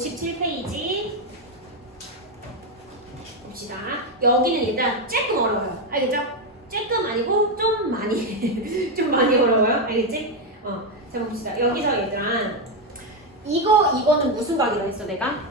57페이지 봅시다. 여기는 일단 조금 어려워요. 알겠죠? 조금 아니고 좀 많이 좀 많이 어려워요. 알겠지? 자 봅시다. 여기서 얘들아 이거는 무슨 각이라 했어 내가?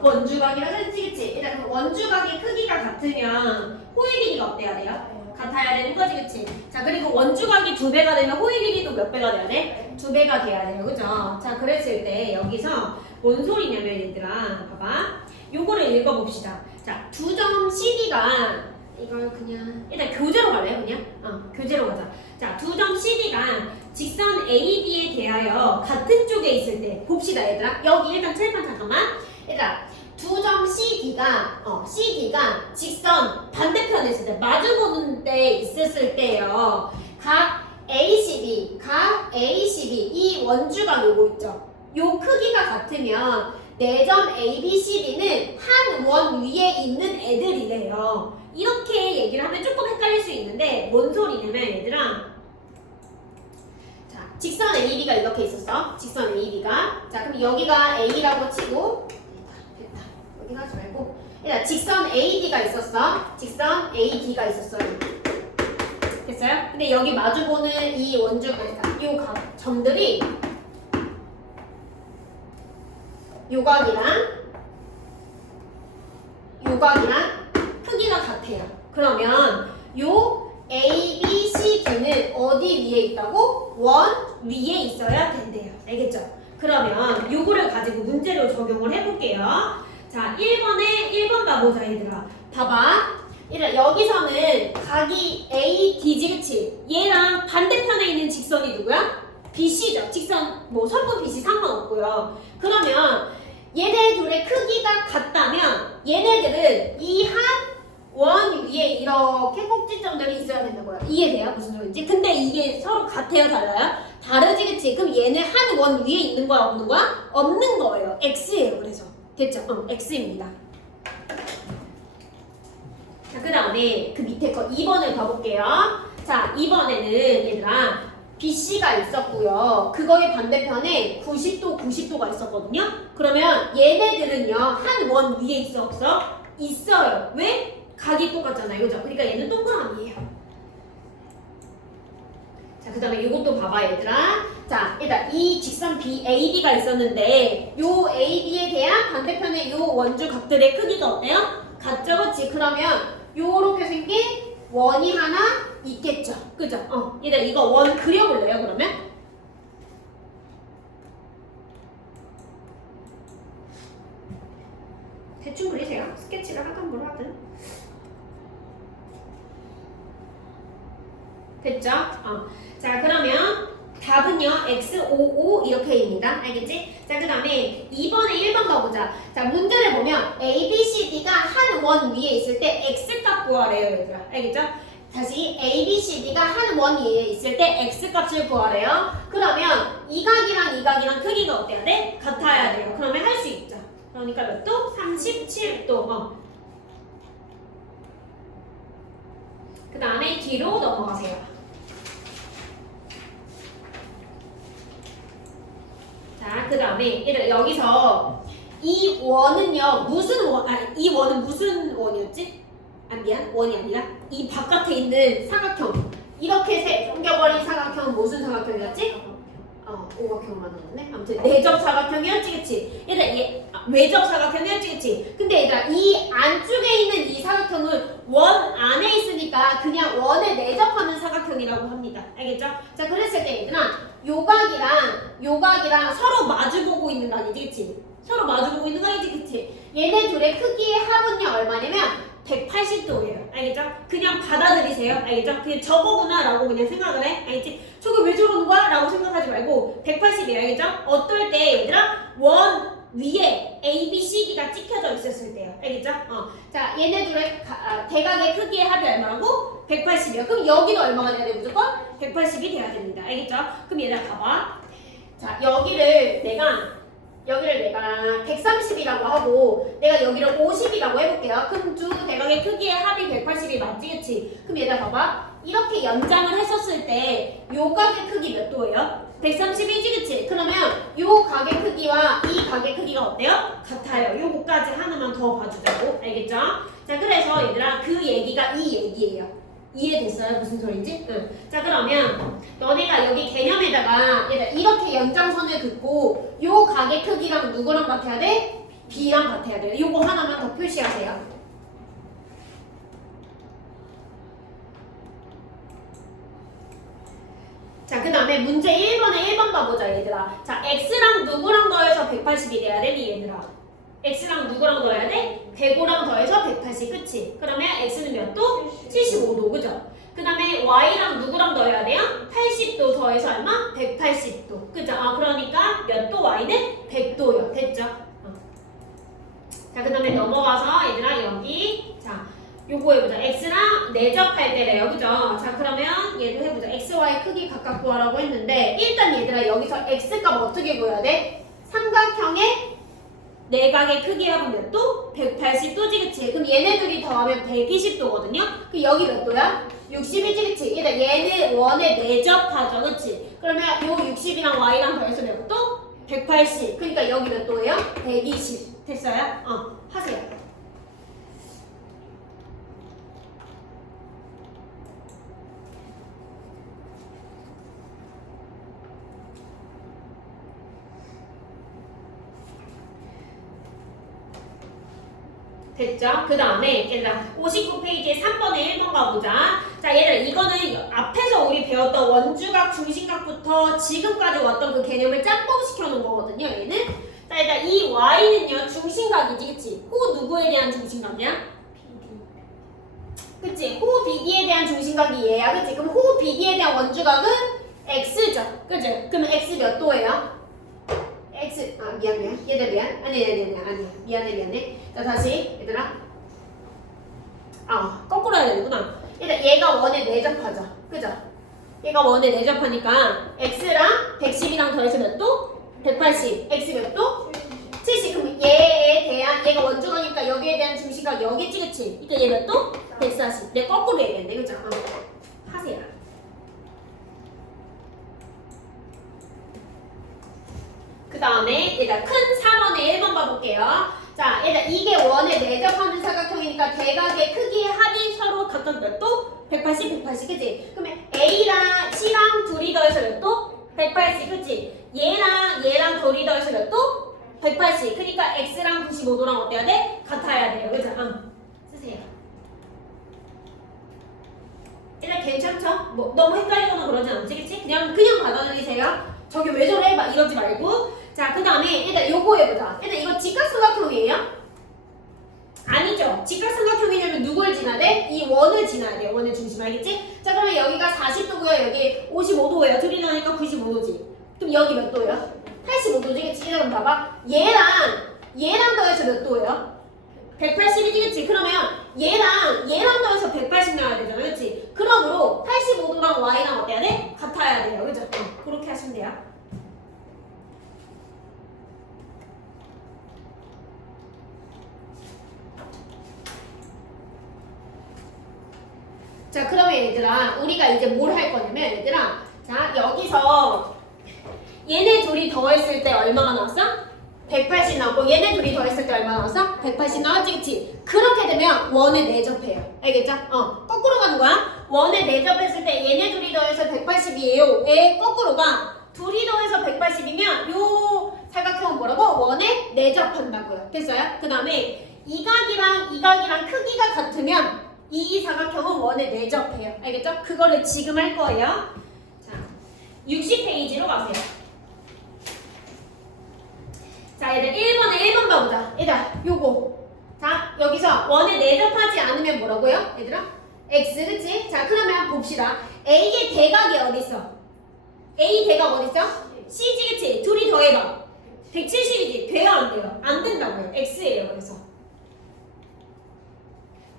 원주각이라 했지, 그치? 일단 그 원주각의 크기가 같으면 호의 길이가 어때야 돼요? 같아야 되는 거지, 그치? 자, 그리고 원주각이 2배가 되면 호의 길이도 몇 배가 돼야 돼? 2배가 돼야 돼요, 그죠? 자, 그랬을 때 여기서 뭔 소리냐면 얘들아, 봐봐. 요거를 읽어봅시다. 자, 2점 CD가 이걸 그냥 일단 교재로 갈래요, 그냥? 교재로 가자. 자, 2점 CD가 직선 AB에 대하여 같은 쪽에 있을 때 봅시다, 얘들아. 여기 일단 칠판 잠깐만. 얘들아, 2점 CD가 직선 반대편에 있을 때 마주보는 때 있었을 때요. 각 ACB 이 원주각 요거 있죠. 요 크기가 같으면 4점 ABCD는 한 원 위에 있는 애들이래요. 이렇게 얘기를 하면 조금 헷갈릴 수 있는데 뭔 소리냐면 얘들아, 자, 직선 AB가 이렇게 있었어. 직선 AB가. 자, 그럼 여기가 A라고 치고 됐다. 여기 하지 말고 일단 직선 AD가 있었어. 직선 AD가 있었어요. 됐어요? 근데 여기 마주보는 이 원주, 이 점들이 요각이랑 크기가 같아요. 그러면 요 A, B, C, D는 어디 위에 있다고? 원 위에 있어야 된대요. 알겠죠? 그러면 요거를 가지고 문제로 적용을 해볼게요. 자, 1번 가보자 얘들아. 봐봐. 일단 여기서는 각이 A, D지, 그치? 얘랑 반대편에 있는 직선이 누구야? BC죠. 직선 뭐 선분 BC 상관없고요. 그러면 얘네 둘의 크기가 같다면 얘네들은 이 한 원 위에 이렇게 꼭지점들이 있어야 된다고요. 이해돼요? 무슨 소리인지? 근데 이게 서로 같아요? 달라요? 다르지, 그치? 그럼 얘네 한 원 위에 있는 거야? 없는 거야? 없는 거예요. X예요. 그래서 됐죠? X입니다. 자, 그 다음에 그 밑에 거 2번을 가볼게요. 자, 2번에는 얘들아 BC가 있었고요. 그거의 반대편에 90도가 있었거든요. 그러면 얘네들은요 한 원 위에 있어 없어? 있어요. 왜? 각이 똑같잖아요. 그죠? 그러니까 얘는 동그라미예요. 자, 그 다음에 이것도 봐봐 얘들아. 자, 일단 이 직선 AB가 있었는데 요 AB에 대한 반대편에 요 원주 각들의 크기가 어때요? 같죠? 그치? 그러면 요렇게 생긴 원이 하나 있겠죠? 그죠? 얘들아 이거 원 그려볼래요 그러면? 대충 그리세요. 스케치를 하든 뭘 하든. 됐죠? 자, 그러면 답은요 X55 이렇게입니다. 알겠지? 자, 그 다음에 2번에 1번 가보자. 자, 문제를 보면 A, B, C, D가 한 원 위에 있을 때 X값 구하래요 얘들아. 알겠죠? 다시 A, B, C, D가 한 원 위에 있을 때 X값을 구하래요. 그러면 이 각이랑 크기가 어때야 돼? 같아야 돼요. 그러면 할 수 있죠. 그러니까 몇 도? 37도. 그 다음에 뒤로 넘어가세요. 자, 그 다음에 여기서 이 원은요 무슨 원? 이 원은 무슨 원이었지? 미안, 원이 아니라 이 바깥에 있는 사각형, 이렇게 생겨버린 사각형 무슨 사각형이었지? 오각형만 나왔네. 아무튼 내적 사각형이었지, 그치? 얘들아 얘 외적 사각형이었지, 그치? 근데 얘들아 이 안쪽에 있는 이 사각형은 원 안에 있으니까 그냥 원에 내접하는 사각형이라고 합니다. 알겠죠? 자, 그랬을 때 얘들아 요각이랑 서로 마주보고 있는 각이지, 그치? 서로 마주보고 있는 각이지, 그치? 얘네 둘의 크기의 합은요 얼마냐면 180도예요. 알겠죠? 그냥 받아들이세요. 알겠죠? 그냥 저거구나 라고 그냥 생각을 해. 알겠지? 저게 왜 저러는 거야? 라고 생각하지 말고 180이에요. 알겠죠? 어떨 때 얘들아 원 위에 A, B, C, D가 찍혀져 있었을 때요. 알겠죠? 자, 얘네 둘의 대각의 크기의 합이 얼마라고? 180이요. 그럼 여기도 얼마가 돼야 돼? 무조건 180이 돼야 됩니다. 알겠죠? 그럼 얘들아 봐봐. 자, 여기를 내가 130이라고 하고 내가 여기를 50이라고 해볼게요. 그럼 두 대각의 크기의 합이 180이 맞지, 그치? 그럼 얘들아 봐봐. 이렇게 연장을 했었을 때 요각의 크기 몇 도예요? 131이지 그치? 그러면 요 가게 크기와 이 가게 크기가 어때요? 같아요. 요거까지 하나만 더 봐주자고. 알겠죠? 자 그래서 얘들아 그 얘기가 이 얘기예요. 이해됐어요? 무슨 소리인지? 응. 자 그러면 너네가 여기 개념에다가 얘들아 이렇게 연장선을 긋고 요 가게 크기랑 누구랑 같아야 돼? B랑 같아야 돼요. 요거 하나만 더 표시하세요. 자, 그 다음에 문제 1번에 1번 봐보자, 얘들아. 자, X랑 누구랑 더해서 180이 돼야 되니, 얘들아? X랑 누구랑 더해야 돼? 105랑 더해서 180, 그치? 그러면 X는 몇 도? 75도, 그죠? 그 다음에 Y랑 누구랑 더해야 돼요? 80도 더해서 얼마? 180도, 그죠? 아, 그러니까 몇 도? Y는 100도요. 됐죠? 자, 그 다음에 넘어가서, 얘들아, 여기. 자. 요거 해보자. X랑 내접할 때래요. 그죠? 자 그러면 얘도 해보자. X, Y 크기 각각 구하라고 했는데 일단 얘들아 여기서 X 값 어떻게 구해야 돼? 삼각형의 내각의 크기하고 몇 도? 180도지 그치? 그럼 얘네들이 더하면 120도거든요? 그 여기 몇 도야? 60이지 그치? 얘는 원에 내접하죠 그치? 그러면 요 60이랑 Y랑 더해서 몇 도? 180. 그러니까 여기 몇 도예요? 120. 됐어요? 하세요. 됐죠? 그 다음에 얘들아 59페이지에 3번에 1번 가보자. 자 얘들아 이거는 앞에서 우리 배웠던 원주각, 중심각부터 지금까지 왔던 그 개념을 짬뽕시켜 놓은 거거든요. 얘는 자 얘들아 이 Y는요 중심각이지 그치? 호 누구에 대한 중심각이야? 그치? 호 BD에 대한 중심각이 얘야 그치? 그럼 호 BD에 대한 원주각은 X죠 그치? 그러면 X 몇 도예요? X 미안 얘들 미안 아니 미안해 자 다시 얘들아 거꾸로 해야 되구나. 얘들아 얘가 원에 내접하자 그죠? 얘가 원에 내접하니까 X랑 110이랑 더해서 몇 도? 180 X 몇 도? 70 그럼 얘에 대한 얘가 원주각이니까 여기에 대한 중심각 여기지 그치? 그러니까 얘 몇 도? 140 내가 거꾸로 얘기했네 그죠? 하세요. 그 다음에 얘들아 큰 4번에 1번 봐볼게요. 자 얘들아 이게 원에 내접하는 사각형이니까 대각의 크기의 합이 서로 각각 몇 도? 180 그치? 그러면 A랑 C랑 둘이 더해서 몇 도? 180 그치? 얘랑 둘이 더해서 몇 도? 180 그러니까 X랑 95도랑 어때야 돼? 같아야 돼요 그죠? 쓰세요. 얘들아 괜찮죠? 뭐 너무 헷갈리거나 그러진 않지 그치? 그냥 받아들이세요. 저게 왜 저래? 막 이러지 말고. 자, 그 다음에 일단 요거 해보자. 일단 이거 직각삼각형이에요? 아니죠. 직각삼각형이냐면 누굴 지나야 돼? 이 원을 지나야 돼. 원의 중심 알겠지? 자, 그러면 여기가 40도고요. 여기 55도예요. 둘이 나니까 95도지. 그럼 여기 몇 도예요? 85도지. 그치? 그럼 봐봐. 얘랑 더해서 몇 도예요? 180이지 그치? 그러면 얘랑 더해서 180 나와야 되잖아 그치? 그러므로 85도랑 Y랑 어때야 돼? 같아야 돼요 그죠? 그렇게 하시면 돼요. 자 그러면 얘들아 우리가 이제 뭘 할 거냐면 얘들아 자 여기서 얘네 둘이 더했을 때 얼마가 나왔어? 180 나오고 얘네 둘이 더했을 때 얼마 나왔어? 180 나왔지 그치? 그렇게 되면 원에 내접해요 알겠죠? 거꾸로 가는 거야. 원에 내접했을 때 얘네 둘이 더해서 180이에요 왜 거꾸로가 둘이 더해서 180이면 요 사각형은 뭐라고? 원에 내접한다고요. 됐어요? 그 다음에 이 각이랑 크기가 같으면 이 사각형은 원에 내접해요. 알겠죠? 그거를 지금 할 거예요. 자, 60페이지로 가세요. 자, 얘들 1번에 1번 봐보자. 얘들아, 요거. 자, 여기서 원에 내접하지 않으면 뭐라고요? 얘들아? X, 그치? 자, 그러면 봅시다. A의 대각이 어딨어? A 대각 어딨어? C지, 그치? 둘이 더해봐. 170이지? 돼요, 안 돼요? 안 된다고요. X예요, 그래서.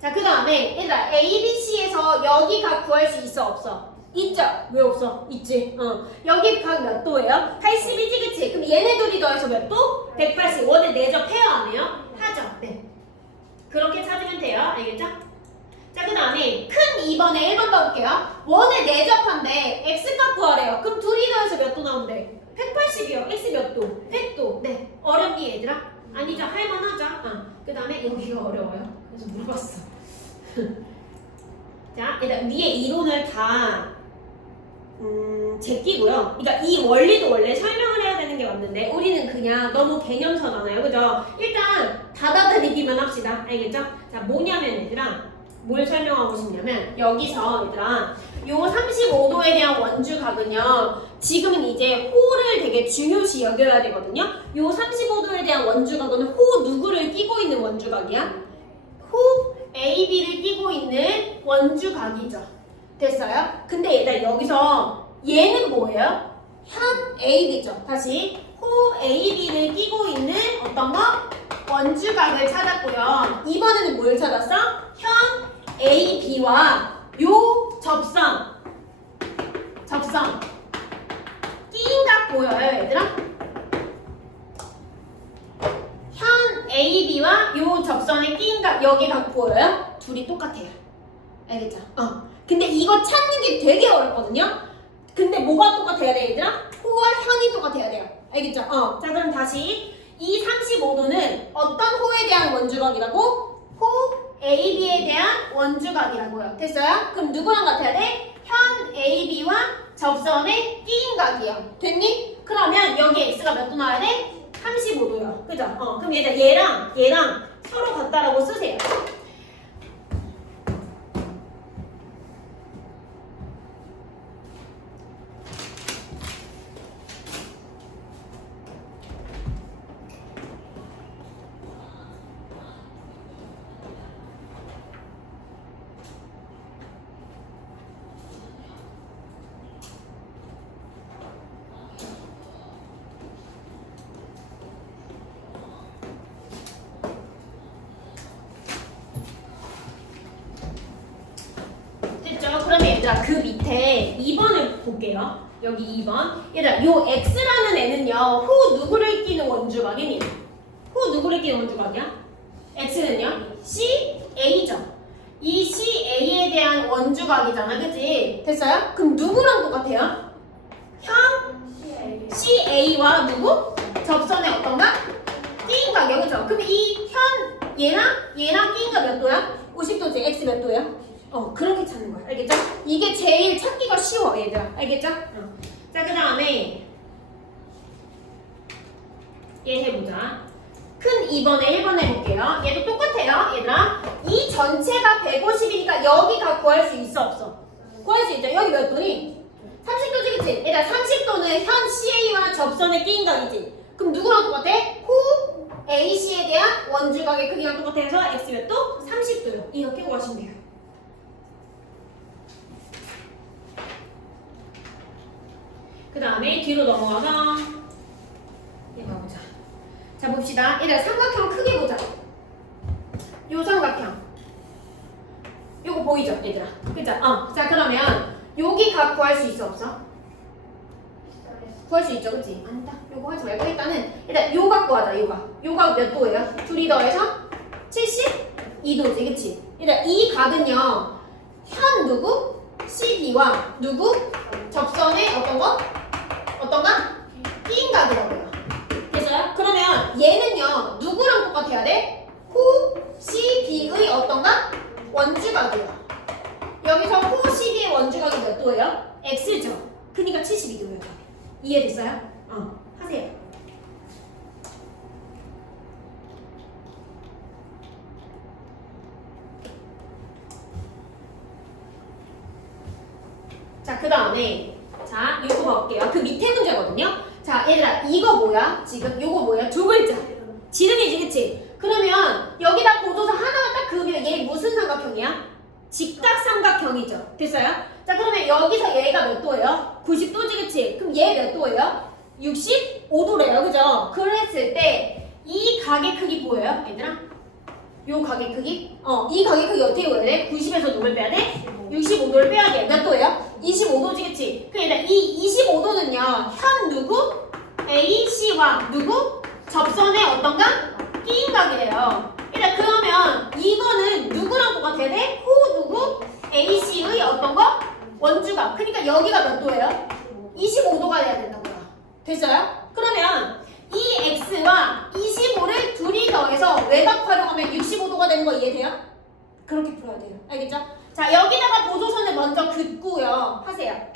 자, 그 다음에 얘들아 A, B, C에서 여기 각 구할 수 있어 없어? 있죠? 왜 없어? 있지? 여기 각 몇 도예요? 80이지 그치? 그럼 얘네 둘이 더해서 몇 도? 180 원에 내접해요 안 해요? 하죠. 네. 그렇게 찾으면 돼요. 알겠죠? 자, 그 다음에 큰 2번에 1번 봐볼게요. 원의 내접한데 x값 구하래요. 그럼 둘이 더해서 몇 도 나온대? 180이요. x 몇 도? 100도. 네. 어렵니 얘들아? 아니죠. 할만하죠. 그 다음에 여기가 어려워요. 그래서 물어봤어. 자, 일단 위에 이론을 다 제끼고요. 그러니까 이 원리도 원래 설명을 해야 되는 게 맞는데 우리는 그냥 너무 개념서잖아요. 그죠? 일단 받아들이기만 합시다. 알겠죠? 자, 뭐냐면 얘들아, 뭘 설명하고 싶냐면 여기서 얘들아 요 35도에 대한 원주각은요, 지금은 이제 호를 되게 중요시 여겨야 되거든요. 요 35도에 대한 원주각은 호 누구를 끼고 있는 원주각이야? 호 AB를 끼고 있는 원주각이죠. 됐어요? 근데 얘들아 여기서 얘는 뭐예요? 현 AB죠. 다시 호 AB를 끼고 있는 어떤 거? 원주각을 찾았고요. 이번에는 뭘 찾았어? 현 AB와 요 접선 끼인 각 보여요 얘들아? 현 AB와 요 접선의 끼인 각 여기 각 보여요? 둘이 똑같아요. 알겠죠? 근데 이거 찾는 게 되게 어렵거든요? 근데 뭐가 똑같아야 돼 얘들아? 호와 현이 똑같아야 돼요. 알겠죠? 자 그럼 다시 이 35도는 어떤 호에 대한 원주각이라고? 호 AB에 대한 원주각이라고요. 됐어요? 그럼 누구랑 같아야 돼? 현 AB와 접선의 끼인 각이요. 됐니? 그러면 여기 x가 몇 도 나와야 돼? 35도요. 그죠? 그럼 얘랑 서로 같다라고 쓰세요. 그러면 얘들아 그 밑에 2번을 볼게요. 여기 2번. 얘들아 요 x라는 애는요 호 누구를 끼는 원주각이니? 호 누구를 끼는 원주각이야? x는요 CA죠. 이 CA에 대한 원주각이잖아. 그치? 됐어요? 그럼 누구랑 똑같아요? 현 CA와 누구? 접선의 어떤가? 끼인 각이요. 그죠? 그럼 이 현 얘랑 끼인 각 몇 도야? 50도지. x 몇 도예요? 그렇게 찾는 거야. 알겠죠? 이게 제일 찾기가 쉬워, 얘들아. 알겠죠? 자, 그 다음에 얘 해보자. 큰 2번에 1번 해볼게요. 얘도 똑같아요, 얘들아. 이 전체가 150이니까 여기가 구할 수 있어, 없어? 구할 수 있죠? 여기 몇 도니? 30도지, 그치? 얘들아, 30도는 현 CA와 접선의 끼인 각이지. 그럼 누구랑 똑같아? 호 AC에 대한 원주각의 크기랑 똑같아서 x 몇 도? 30도요. 이렇게 구하시면 돼요. 그 다음에 뒤로 넘어가서 얘 봐보자. 자 봅시다. 얘들아 삼각형 크게 보자. 요 삼각형 요거 보이죠 얘들아? 그죠? 자 그러면 여기 각 구할 수 있어 없어? 구할 수 있죠 그치? 아니다 요거 하지 말고 일단은 일단 요 각 구하자. 요 각 몇 도예요? 둘이 더해서 72도지 그치? 얘들아 이 각은요 현 누구? CB와 누구? 접선의 어떤가? 끼인 각이라고요. 됐어요? 그러면 얘는요 누구랑 똑같아야 돼? 호 CB의 어떤가? 원주각이에요. 여기서 호 CB의 원주각이 몇 도예요? X죠. 그니까 72도예요. 이해됐어요? 하세요. 자, 그 다음에 자, 요거 볼게요. 그 밑에 문제거든요. 자, 얘들아, 이거 뭐야? 지금 요거 뭐야? 두 글자. 지름이지, 그치? 그러면 여기다 보조사 하나만 딱 그으면 얘 무슨 삼각형이야? 직각삼각형이죠. 됐어요? 자, 그러면 여기서 얘가 몇 도예요? 90도지, 그치? 그럼 얘 몇 도예요? 65도래요, 그죠? 그랬을 때 이 각의 크기 보여요, 얘들아? 요 각의 크기? 이 각의 크기 어떻게 구해야 돼? 90에서 누굴 빼야 돼? 65도를 빼야 돼. 몇 도예요? 25도지, 그치? 그러니까 이 25도는요, 현 누구? A, C와 누구? 접선의 어떤가? 끼인 각이래요. 일단 그러면 이거는 누구랑 똑같아야 돼? 호 누구? AC의 어떤 거? 원주각. 그러니까 여기가 몇 도예요? 25도가 돼야 된다고요. 됐어요? 그러면 이 x와 25를 둘이 더해서 외곽 활용하면 65도가 되는 거 이해돼요? 그렇게 풀어야 돼요. 알겠죠? 자, 여기다가 보조선을 먼저 긋고요. 하세요.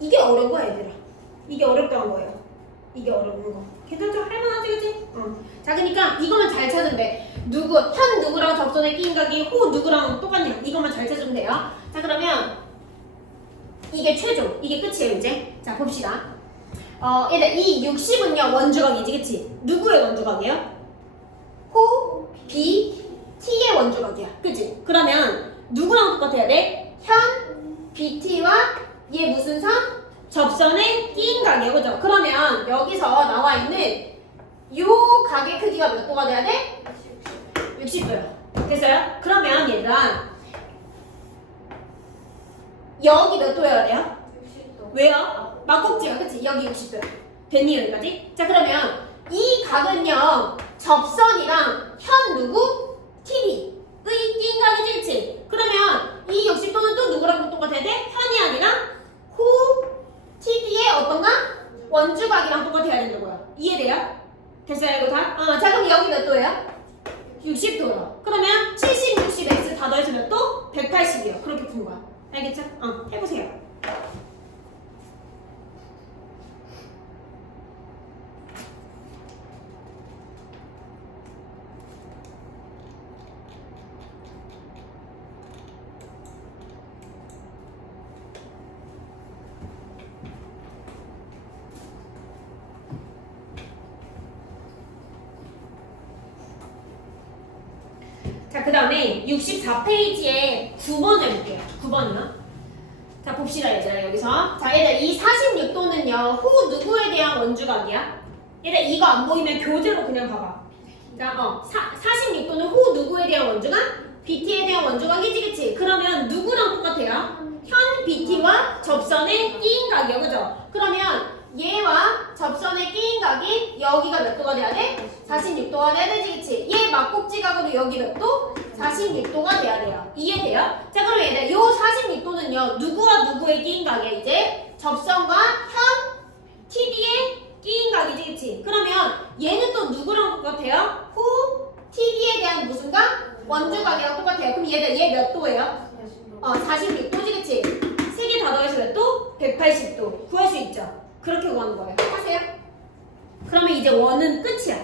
이게 어려운 거야, 얘들아. 이게 어렵다는 거예요. 이게 어려운 거. 괜찮죠? 할만하지, 그치? 자, 그러니까 이거만 잘 찾으면 돼. 현 누구랑 접선의 끼인 각이 호 누구랑 똑같냐? 이것만 잘 찾으면 돼요. 자, 그러면 이게 최종, 이게 끝이에요, 이제. 자, 봅시다. 얘들 이 60은요, 원주각이지, 그치? 누구의 원주각이에요? 호, B, T의 원주각이야. 그치? 그러면 누구랑 똑같아야 돼? 현, BT와 얘 무슨 선? 접선의 끼인 각이에요. 그죠? 그러면 여기서 나와 있는 요 각의 크기가 몇 도가 돼야 돼? 60도요. 됐어요? 그러면 얘들아 여기 몇 도여야 돼요? 60도. 왜요? 막꼭지가 그치? 여기 60도야. 됐니 여기까지? 자, 그러면 이 각은요 접선이랑 현 누구? TD의 끼인 각이지, 그치? 그러면 이 60도는 또 누구랑 똑같아야 돼? 현이 아니라 호 TD의 어떤가? 원주각이랑 똑같아야 된다고요. 이해돼요? 됐어요 이거 다? 자, 그럼 여기 몇 도예요? 60도요. 그러면 70, 60, X 다 더해서 몇 도? 180이요. 그렇게 푸는 거야. 알겠죠? 해보세요. 자, 그 다음에 64페이지에 9번 해볼게요. 9번이요. 자, 봅시다, 얘들아, 여기서. 자, 얘들, 이 46도는요, 호 누구에 대한 원주각이야? 얘들, 이거 안 보이면 교재로 그냥 봐봐. 자, 46도는 호 누구에 대한 원주각? BT에 대한 원주각이지, 그치? 그러면 누구랑 똑같아요? 현 BT와 접선의 끼인 각이요, 그죠? 그러면 얘와 접선의 끼인 각이 여기가 몇 도가 돼야 돼? 46도가 돼야 되지, 그치? 얘 막꼭지각으로 여기 몇 도? 46도가 돼야 돼요. 이해돼요? 자, 그럼 얘들 요 46도는요 누구와 누구의 끼인 각이야? 이제 접선과 현 TD의 끼인 각이지, 그치? 그러면 얘는 또 누구랑 똑같아요? 호 TD에 대한 무슨 각? 원주각이랑 똑같아요. 그럼 얘들 얘 몇 도예요? 46도지, 그치? 세 개 다 더해서 몇 도? 180도. 구할 수 있죠? 그렇게 구하는 거예요. 하세요. 그러면 이제 원은 끝이야.